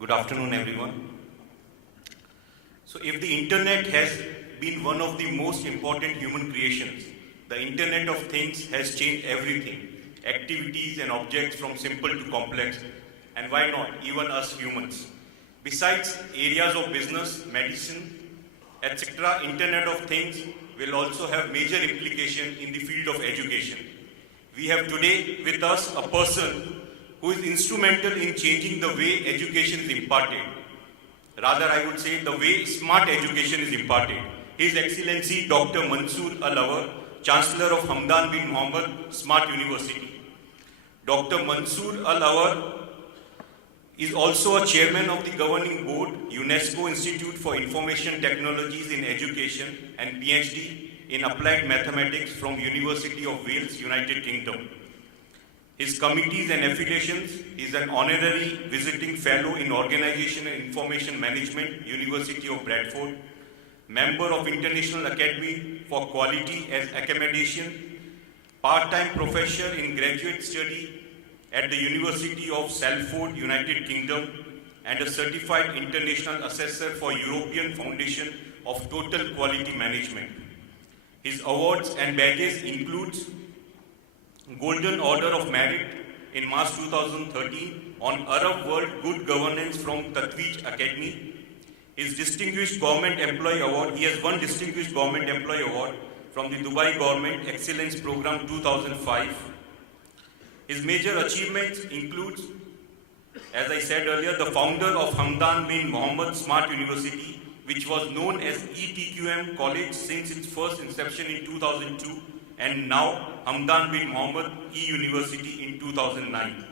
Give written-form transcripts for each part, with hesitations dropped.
Good afternoon, everyone. So if the internet has been one of the most important human creations, the Internet of Things has changed everything, activities and objects from simple to complex, and why not, even us humans. Besides areas of business, medicine, etc., Internet of Things will also have major implication in the field of education. We have today with us a person who is instrumental in changing the way education is imparted. Rather, I would say the way smart education is imparted. His Excellency Dr. Mansoor Al-Awar, Chancellor of Hamdan bin Mohammed Smart University. Dr. Mansoor Al-Awar is also a chairman of the governing board, UNESCO Institute for Information Technologies in Education, and PhD in Applied Mathematics from University of Wales, United Kingdom. His committees and affiliations is an honorary visiting fellow in Organization and Information Management, University of Bradford, member of International Academy for Quality as Accommodation, part-time professor in graduate study at the University of Salford, United Kingdom, and a certified international assessor for European Foundation of Total Quality Management. His awards and badges include Golden Order of Merit in March 2013 on Arab World Good Governance from Tatweej Academy. His Distinguished Government Employee Award, he has won Distinguished Government Employee Award from the Dubai Government Excellence Program 2005. His major achievements include, as I said earlier, the founder of Hamdan bin Mohammed Smart University, which was known as ETQM College since its first inception in 2002, and now Hamdan bin Mohammed E-University in 2009.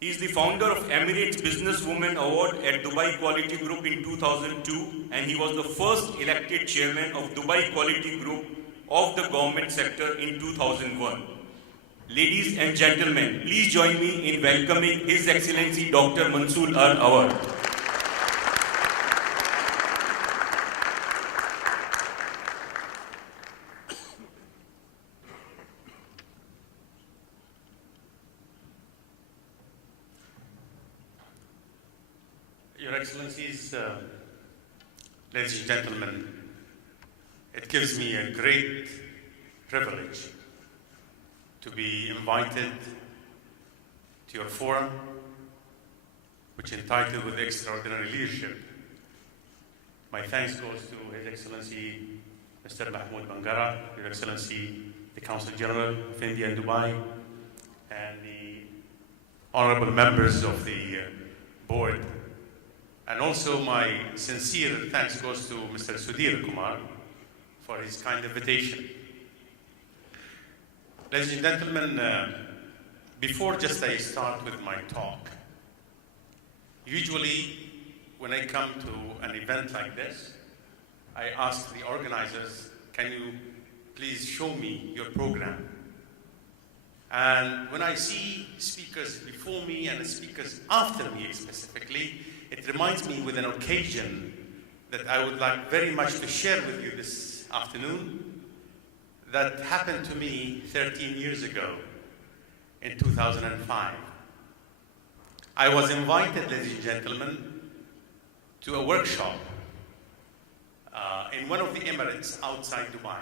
He is the founder of Emirates Businesswoman Award at Dubai Quality Group in 2002, and he was the first elected chairman of Dubai Quality Group of the government sector in 2001. Ladies and gentlemen, please join me in welcoming His Excellency Dr. Mansoor Al-Awar. Your Excellencies, ladies and gentlemen, it gives me a great privilege to be invited to your forum, which is entitled with Extraordinary Leadership. My thanks goes to His Excellency Mr. Mahmoud Bangara, Your Excellency the Consul General of India and Dubai, and the honorable members of the board. And also my sincere thanks goes to Mr. Sudhir Kumar for his kind invitation. Ladies and gentlemen, before just I start with my talk, usually when I come to an event like this, I ask the organizers, can you please show me your program? And when I see speakers before me and speakers after me specifically, it reminds me with an occasion that I would like very much to share with you this afternoon that happened to me 13 years ago in 2005. I was invited, ladies and gentlemen, to a workshop in one of the Emirates outside Dubai.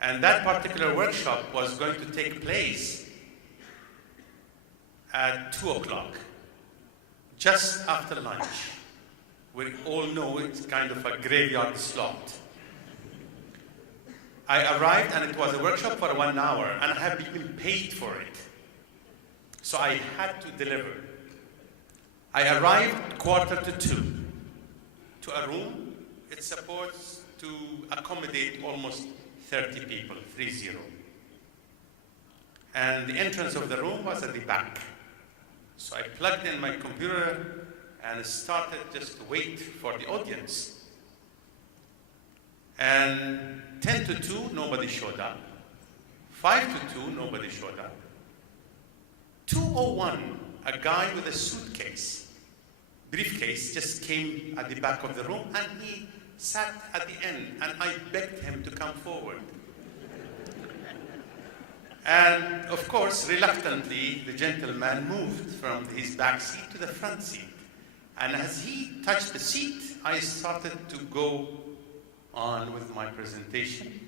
And that particular workshop was going to take place at 2 o'clock. Just after lunch. We all know it's kind of a graveyard slot. I arrived and it was a workshop for 1 hour and I have been paid for it. So I had to deliver. I arrived 1:45 to a room. It's supposed to accommodate almost 30 people, 30. And the entrance of the room was at the back. So I plugged in my computer and started just to wait for the audience. And 1:50, nobody showed up. 1:55, nobody showed up. 2:01, a guy with a suitcase, briefcase, just came at the back of the room and he sat at the end and I begged him to come forward. And of course, reluctantly, the gentleman moved from his back seat to the front seat. And as he touched the seat, I started to go on with my presentation.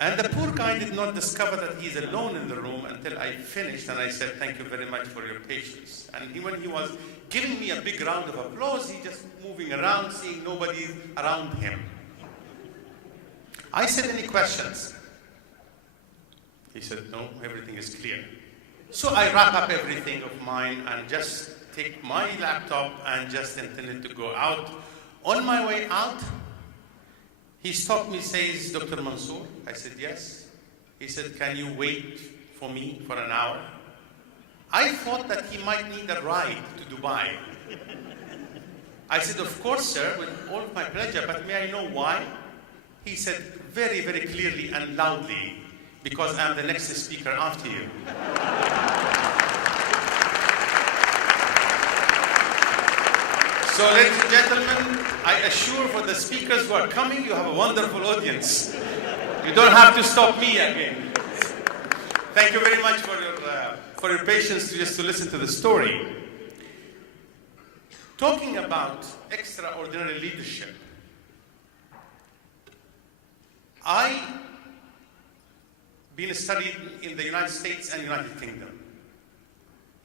And the poor guy did not discover that he's alone in the room until I finished, and I said, "Thank you very much for your patience." And when he was giving me a big round of applause, he just moving around, seeing nobody around him. I said, "Any questions?" He said, "No, everything is clear." So I wrap up everything of mine and just take my laptop and just intended to go out. On my way out, he stopped me, says, "Dr. Mansoor?" I said, "Yes." He said, "Can you wait for me for an hour?" I thought that he might need a ride to Dubai. I said, "Of course, sir, with all of my pleasure, but may I know why?" He said very, very clearly and loudly, "Because I'm the next speaker after you." So, ladies and gentlemen, I assure for the speakers who are coming, you have a wonderful audience. You don't have to stop me again. Thank you very much for your patience just to listen to the story. Talking about extraordinary leadership, I been studied in the United States and United Kingdom.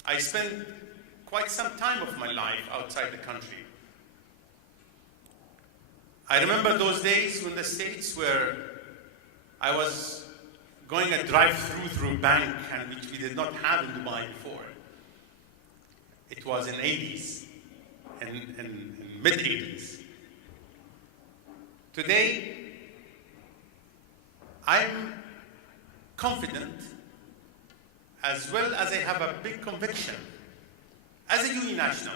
I spent quite some time of my life outside the country. I remember those days when the States where I was going a drive-through through a bank, and which we did not have in Dubai before. It was in 80s, in mid-80s. Today, I'm confident, as well as I have a big conviction, as a UE national,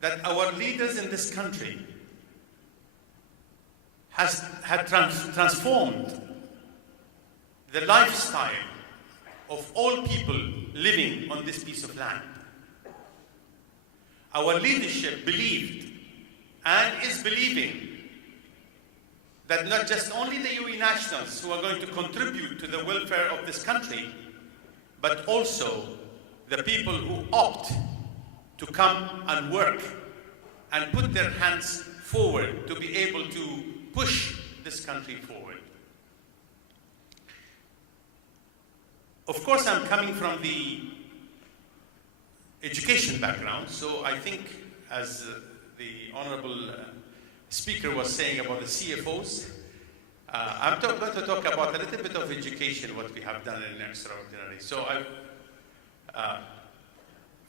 that our leaders in this country had transformed the lifestyle of all people living on this piece of land. Our leadership believed and is believing that not just only the UE nationals who are going to contribute to the welfare of this country, but also the people who opt to come and work and put their hands forward to be able to push this country forward. Of course, I'm coming from the education background, so I think, as the honorable speaker was saying about the CFOs, I'm going to talk about a little bit of education, what we have done in Extraordinary. So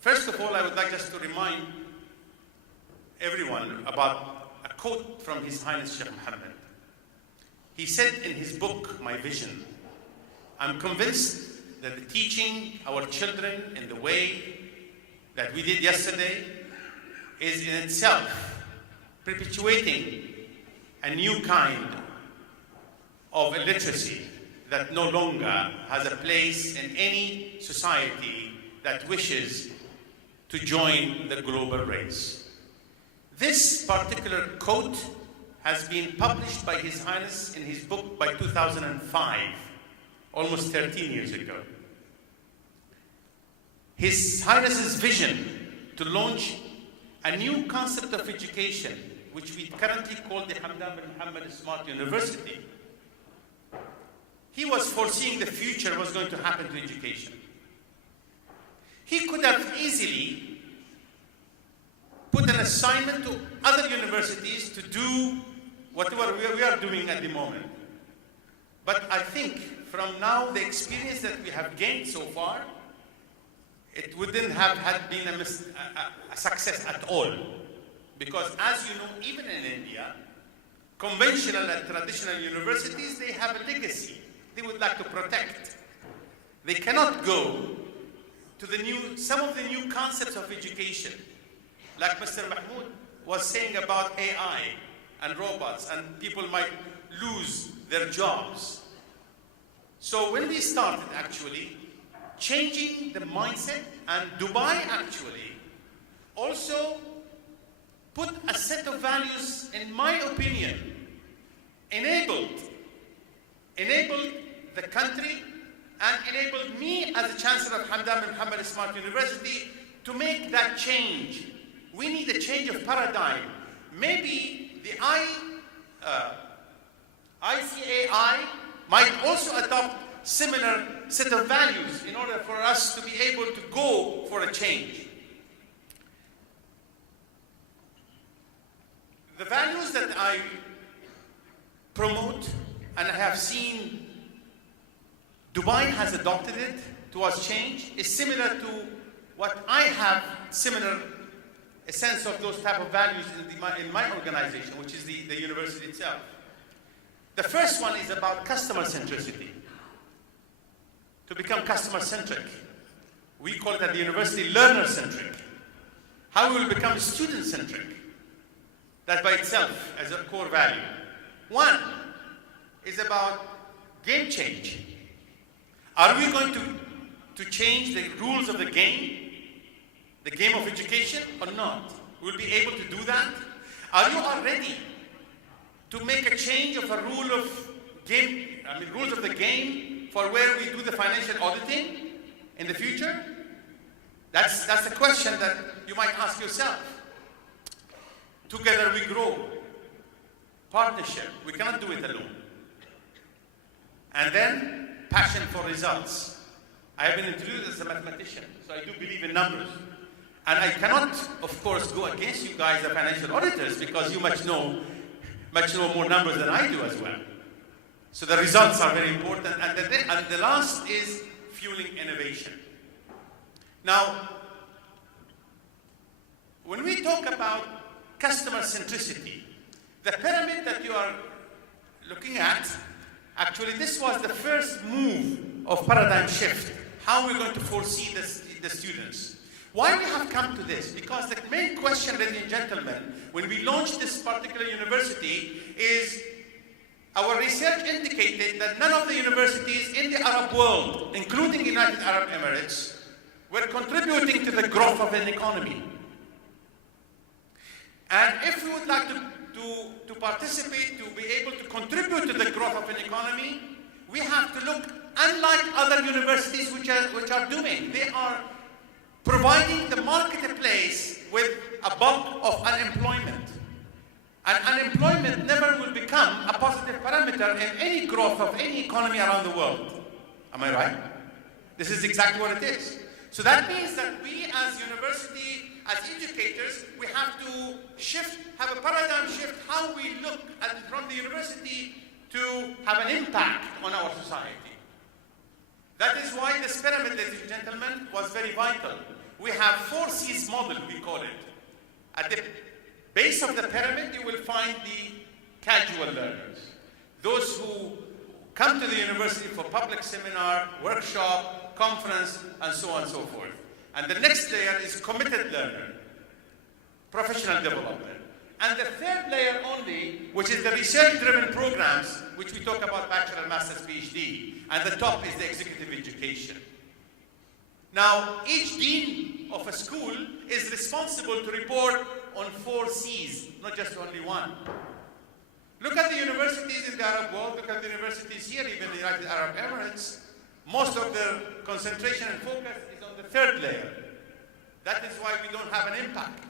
first of all, I would like just to remind everyone about a quote from His Highness Sheikh Mohammed. He said in his book, My Vision, "I'm convinced that the teaching our children in the way that we did yesterday is in itself perpetuating a new kind of illiteracy that no longer has a place in any society that wishes to join the global race." This particular quote has been published by His Highness in his book by 2005, almost 13 years ago. His Highness's vision to launch a new concept of education, which we currently call the Hamdan bin Muhammad Smart University. He was foreseeing the future was going to happen to education. He could have easily put an assignment to other universities to do whatever we are doing at the moment. But I think from now, the experience that we have gained so far, it wouldn't have been a success at all. Because as you know, even in India, conventional and traditional universities, they have a legacy they would like to protect. They cannot go to some of the new concepts of education. Like Mr. Mahmoud was saying about AI and robots, and people might lose their jobs. So when we started actually changing the mindset, and Dubai actually also put a set of values, in my opinion, enabled the country and enabled me as the Chancellor of Hamdan bin Muhammad Smart University to make that change. We need a change of paradigm. Maybe the ICAI might also adopt similar set of values in order for us to be able to go for a change. The values that I promote, and I have seen Dubai has adopted it towards change, is similar to what I have similar a sense of those type of values in my organization, which is the university itself. The first one is about customer centricity. To become customer centric. We call it at the university learner centric. How we will become student centric. That by itself as a core value. One is about game change. Are we going to change the rules of the game of education, or not? We'll be able to do that. Are you all ready to make a change of a rule of game, rules of the game for where we do the financial auditing in the future? That's a question that you might ask yourself. Together we grow. Partnership. We cannot do it alone. And then passion for results. I have been introduced as a mathematician, so I do believe in numbers. And I cannot, of course, go against you guys, the financial auditors, because you much know more numbers than I do as well. So the results are very important. And the last is fueling innovation. Now, when we talk about customer centricity, the pyramid that you are looking at, actually this was the first move of paradigm shift. How we're going to foresee the students. Why we have come to this? Because the main question, ladies and gentlemen, when we launched this particular university is our research indicated that none of the universities in the Arab world, including the United Arab Emirates, were contributing to the growth of an economy. And if we would like to participate, to be able to contribute to the growth of an economy, we have to look unlike other universities which are doing. They are providing the marketplace with a bulk of unemployment. And unemployment never will become a positive parameter in any growth of any economy around the world. Am I right? This is exactly what it is. So that means that we as university, as educators, we have to have a paradigm shift how we look from the university to have an impact on our society. That is why this pyramid, ladies and gentlemen, was very vital. We have 4 C's model, we call it. At the base of the pyramid, you will find the casual learners. Those who come to the university for public seminar, workshop, conference, and so on and so forth. And the next layer is committed learner, professional development. And the third layer only, which is the research-driven programs, which we talk about bachelor, master's, PhD. And the top is the executive education. Now, each dean of a school is responsible to report on 4 C's, not just only one. Look at the universities in the Arab world, look at the universities here, even the United Arab Emirates. Most of their concentration and focus is on the third layer. That is why we don't have an impact.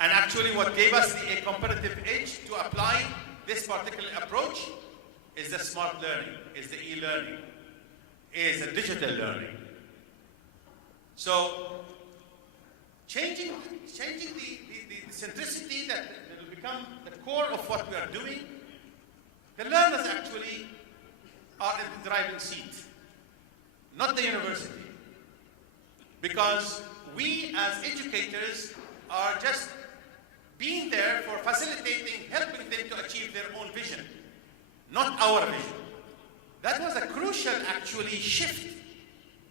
And actually what gave us a competitive edge to apply this particular approach is the smart learning, is the e-learning, is the digital learning. So changing the centricity that will become the core of what we are doing, the learners actually are in the driving seat, not the university. Because we as educators are just being there for facilitating, helping them to achieve their own vision, not our vision. That was a crucial actually shift,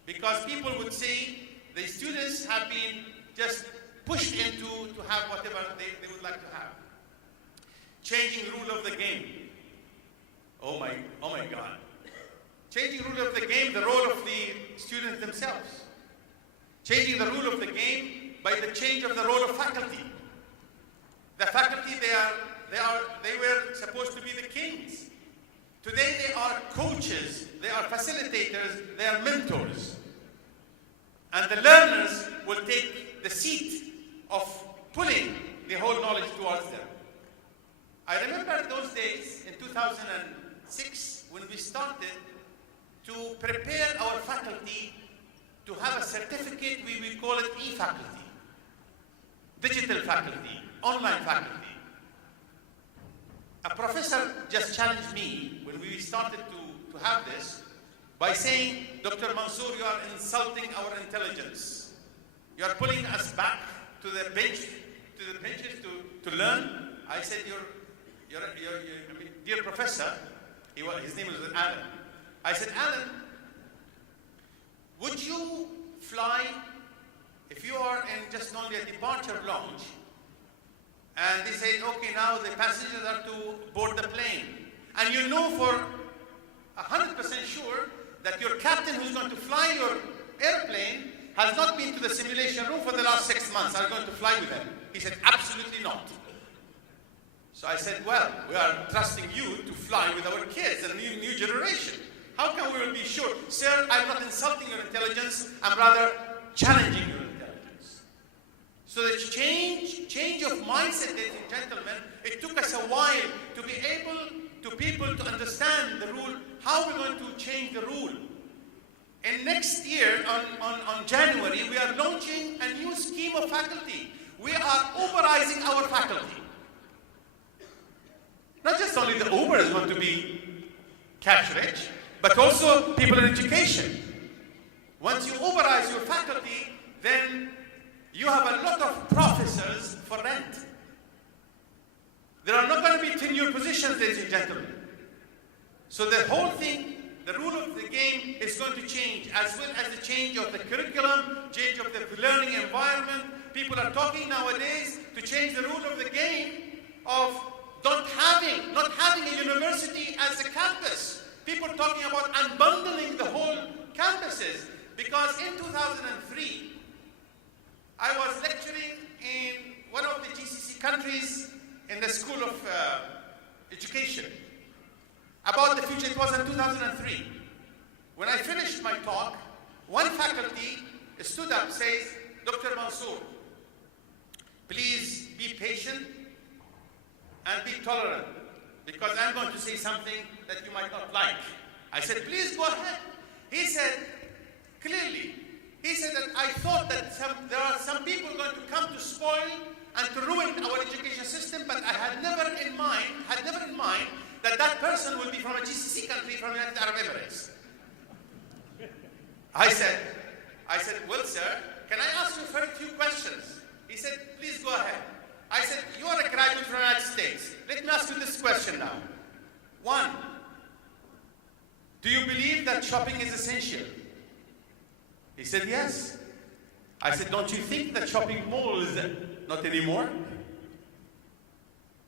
because people would say the students have been just pushed into to have whatever they would like to have. Changing rule of the game. Oh my God. Changing rule of the game, the role of the students themselves. Changing the rule of the game by the change of the role of faculty. The faculty, they were supposed to be the kings. Today they are coaches, they are facilitators, they are mentors. And the learners will take the seat of pulling the whole knowledge towards them. I remember those days in 2006 when we started to prepare our faculty to have a certificate, we will call it e-faculty, digital faculty, online faculty. A professor just challenged me when we started to have this by saying, Dr. Mansoor, you are insulting our intelligence. You are pulling us back to the benches to learn. I said, I mean, dear professor, his name was Alan. I said, Alan, would you fly if you are in just only a departure lounge and they say, okay, now the passengers are to board the plane, and you know for 100% sure that your captain who's going to fly your airplane has not been to the simulation room for the last 6 months, are going to fly with them? He said, absolutely not. So I said, well, we are trusting you to fly with our kids, the new generation. How can we be sure? Sir, I'm not insulting your intelligence, I'm rather challenging your intelligence. So the change of mindset, ladies and gentlemen, it took us a while to be able to people to understand the rule, how we're going to change the rule. And next year, on January, we are launching a new scheme of faculty. We are Uberizing our faculty. Not just only the Ubers want to be cash rich, but also people in education. Once you Uberize your faculty, then you have a lot of professors for rent. There are not going to be tenure positions, ladies and gentlemen. So the whole thing, the rule of the game is going to change, as well as the change of the curriculum, change of the learning environment. People are talking nowadays to change the rule of the game of not having a university as a campus. People are talking about unbundling the whole campuses. Because in 2003, I was lecturing in one of the GCC countries in the School of Education about the future. It was in 2003. When I finished my talk, one faculty stood up and says, Dr. Mansoor, please be patient and be tolerant, because I'm going to say something that you might not like. I said, please go ahead. He said, clearly, he said that I thought that there are some people going to come to spoil and to ruin our education system, but I had never in mind that that person will be from a GCC country, from the United Arab Emirates. I said, well, sir, can I ask you a few questions? He said, please go ahead. I said, you are a graduate from the United States. Let me ask you this question now. 1, do you believe that shopping is essential? He said, yes. I said, don't you think that shopping malls not anymore?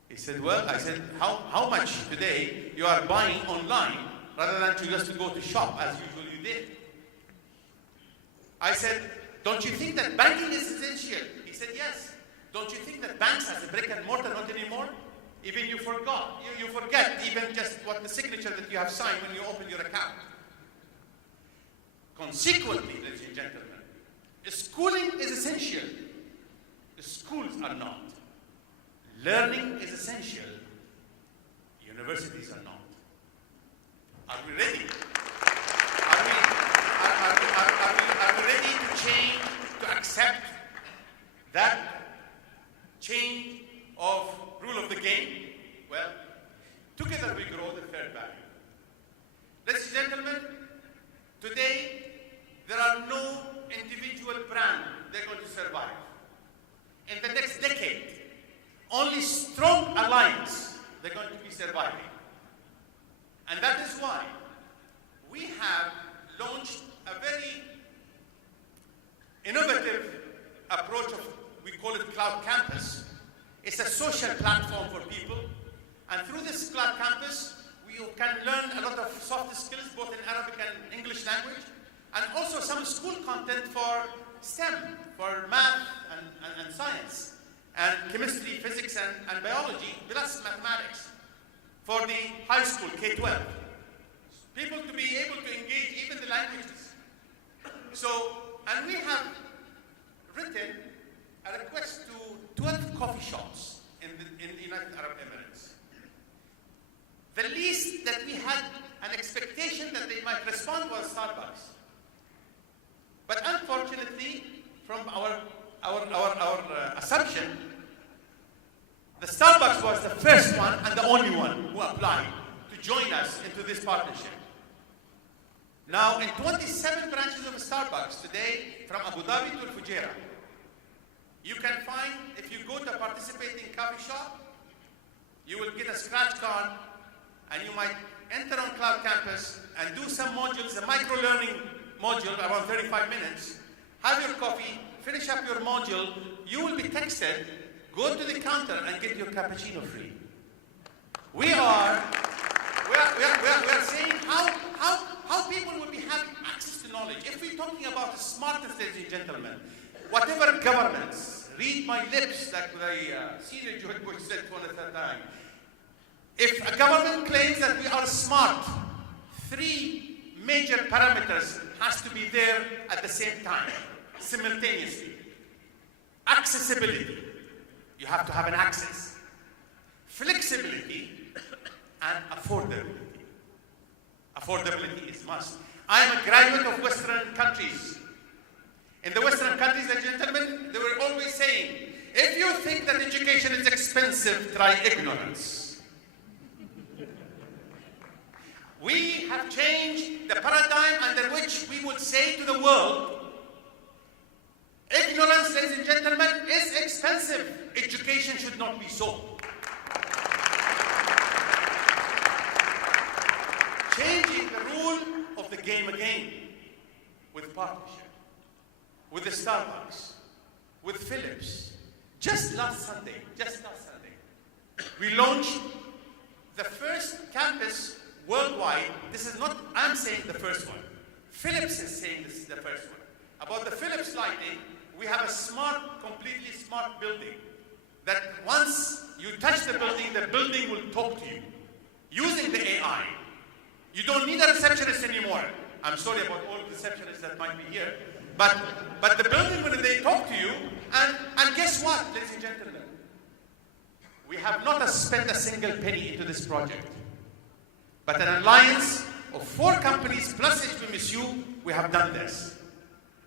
He said, well, I said, how much today you are buying online rather than to just go to shop as usual you did? I said, don't you think that banking is essential? He said, yes. Don't you think that banks as a brick and mortar not anymore? Even you forgot. You forget even just what the signature that you have signed when you open your account. Consequently, ladies and gentlemen, schooling is essential. The schools are not. Learning is essential. Universities are not. Are we ready? Are we ready to change, to accept that change of rule of the game? Well, together we grow the third value. Ladies and gentlemen, today there are no individual brands that are going to survive. In the next decade, only strong alliance they're going to be surviving. And that is why we have launched a very innovative approach of, we call it Cloud Campus. It's a social platform for people. And through this Cloud Campus, you can learn a lot of soft skills, both in Arabic and English language, and also some school content for STEM, for math and science, and chemistry, physics, and biology, plus mathematics, for the high school, K-12. people to be able to engage even the languages. So, and we have written a request to 12 coffee shops in the United Arab Emirates. The least that we had an expectation that they might respond was Starbucks. But unfortunately, from our assumption, the Starbucks was the first one and the only one who applied to join us into this partnership. Now, in 27 branches of Starbucks today, from Abu Dhabi to Fujairah, you can find, if you go to a participating coffee shop, you will get a scratch card and you might enter on Cloud Campus and do some modules, a micro-learning module, around 35 minutes, have your coffee, finish up your module, you will be texted, go to the counter and get your cappuccino free. We are saying how people will be having access to knowledge. If we're talking about the smartest, ladies and gentlemen, whatever governments, read my lips, like the senior George Bush said for the third time. If a government claims that we are smart, 3 major parameters has to be there at the same time, simultaneously. Accessibility. You have to have an access. Flexibility and affordability. Affordability is must. I am a graduate of Western countries. In the Western countries, ladies and gentlemen, they were always saying, if you think that education is expensive, try ignorance. We have changed the paradigm under which we would say to the world, ignorance, ladies and gentlemen, is expensive. Education should not be so. Changing the rule of the game again with partnership, with the Starbucks, with Philips. Just last Sunday, we launched the first campus worldwide. This is not, I'm saying the first one. Philips is saying this is the first one. About the Philips lighting, we have a smart, completely smart building that once you touch the building will talk to you using the AI. You don't need a receptionist anymore. I'm sorry about all the receptionists that might be here. But the building, when they talk to you, and guess what, ladies and gentlemen? We have not spent a single penny into this project. But an alliance of 4 companies plus HBMSU, we have done this.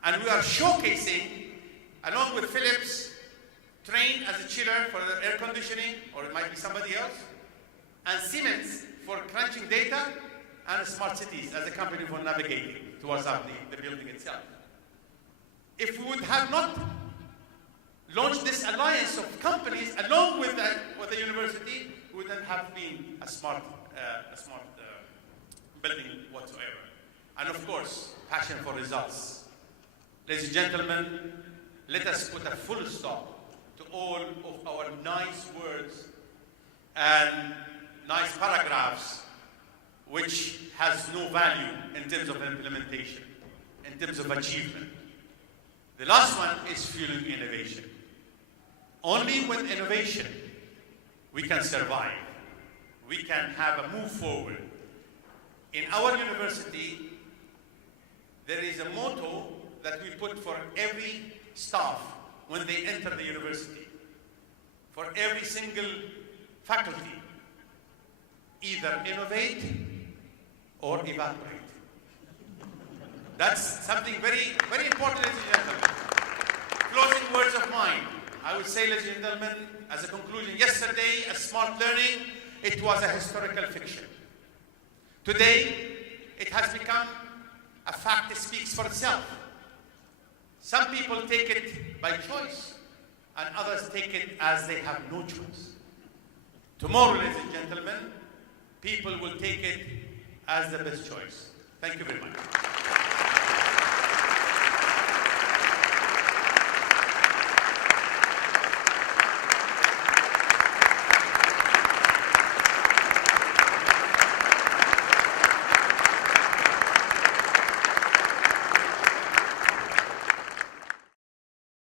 And we are showcasing, along with Philips, Train as a chiller for the air conditioning, or it might be somebody else, and Siemens for crunching data, and Smart Cities as a company for navigating towards the building itself. If we would have not launched this alliance of companies along with the university, we wouldn't have been a smart building whatsoever. And of course, passion for results. Ladies and gentlemen, let us put a full stop to all of our nice words and nice paragraphs which has no value in terms of implementation, in terms of achievement. The last one is fueling innovation. Only with innovation we can survive. We can have a move forward. In our university, there is a motto that we put for every staff when they enter the university, for every single faculty: either innovate or evaporate. That's something very, very important, ladies and gentlemen. Closing words of mine. I would say, ladies and gentlemen, as a conclusion, yesterday, a smart learning, it was a historical fiction. Today, it has become a fact that speaks for itself. Some people take it by choice, and others take it as they have no choice. Tomorrow, ladies and gentlemen, people will take it as the best choice. Thank you very much.